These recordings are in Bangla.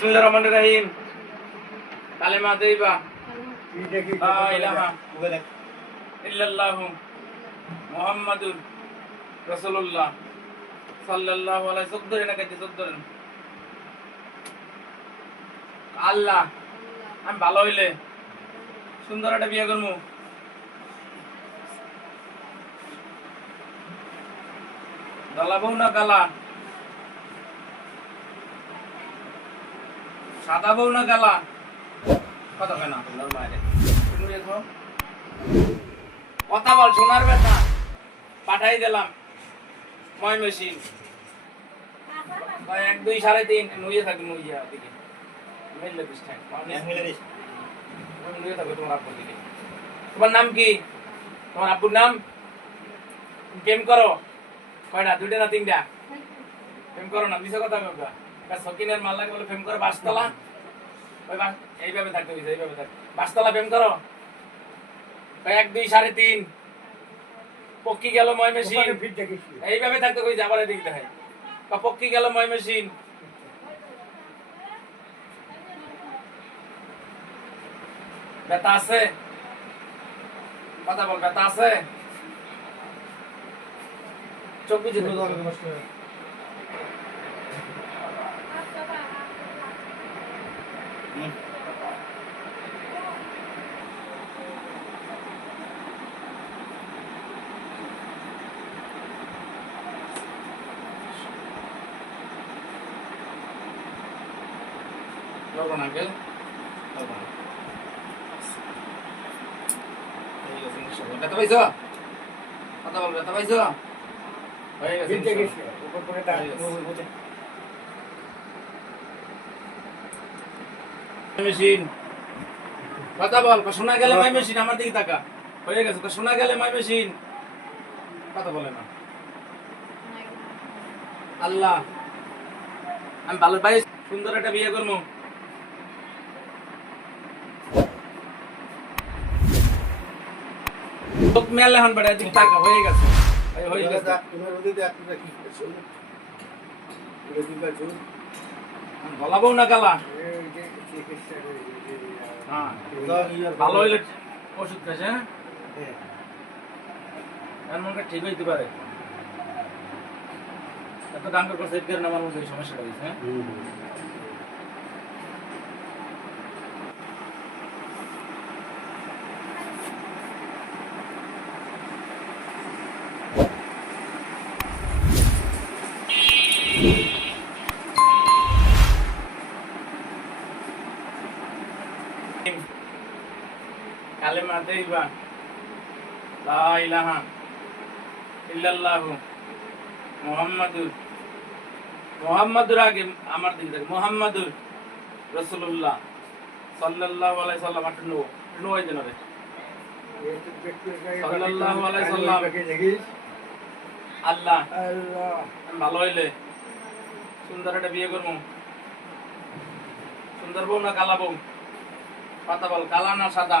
বিসমিল্লাহির রহমানির রহিম। কালেমা দেইবা। লা ইলাহা ইল্লাল্লাহু মুহাম্মাদুর রাসূলুল্লাহ সাল্লাল্লাহু আলাইহি চোদ্দরে না কাছে চোদ্দরে আল্লাহ, আমি ভালো হইলে সুন্দর একটা বিয়ে করব দলা বউ না কালা। সাদা বউ না কালা কথা কেন আপনার মায়ের কথা বল সোনার ব্যথা। পাঠাই দিলাম। ময় মেশিন। এক দুই সাড়ে তিন। নুয়ে থাকি নুইয়া দিকে। মিললে পৃষ্ঠায় নুয়ে থাকো তোমার আব্বুর দিকে। তোমার নাম কি? তোমার আব্বুর নাম? গেম করো? কয়টা? দুইটা না তিনটা? প্রেম করো না মিশে কথা বাবা সকিনের মাল লাগে বলে প্রেম করো বাসতলা। ওই এইভাবে থাকতে হইছে এইভাবে থাকতে বাসতলা প্রেম করো। এক দুই সাড়ে তিন। পক্ষী গেল ময় মেশিন এইভাবে থাকতে কইছে আবার এদিকে দেখে বা পক্ষী গেল ময় মেশিন ব্যথা আছে? কথা বল ব্যথা আছে? চোখ বুঝে লবণ আঙ্কেল লবণ ঠিক আছে ইনশাআল্লাহ ব্যথা পাইছো কথা বল ব্যথা পাইছো হয়ে গেছে ইনশাআল্লাহ। মেশিন। কথা বল শোনা গেলে মাই মেশিন আমার দিকে তাকা। হয়ে গেছে শোনা গেলে মাই মেশিন। কথা বলে না। আল্লাহ আমি ভালো পাই সুন্দর একটা বিয়ে করব। লোক মেলে হন বেড়া দিক টাকা হয়ে গেছে। হয়ে গেছে। গলাবো না গালা। ভালো হইলে ওষুধ খাইছে হ্যাঁ? এর মনে ঠিক হইতে পারে। এত ডাঙ্গর করছে এর কারণে আমার মধ্যে সমস্যাটা হয়েছে হ্যাঁ? কালেমা দেইবা লা ইলাহা ইল্লাল্লাহু মুহাম্মাদুর মুহাম্মাদুর আগে আমার দিকে দেখ মুহাম্মাদুর রাসূলুল্লাহ সাল্লাল্লাহু আলাইহি সাল্লাম। আট নো নো রে সাল্লাল্লাহু আলাইহি সাল্লাম। আল্লাহ আমি ভালো হইলে সুন্দর একটা বিয়ে করব। সুন্দর বউ না কালা বউ? পাতা বল কালা না সাদা?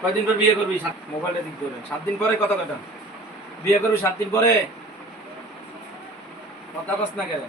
কয়দিন পর বিয়ে করবি? সাত মোবাইলটা দিক করে সাত দিন পরে কথা কয়টা বিয়ে করবি সাত দিন পরে? কথা কস না কেন?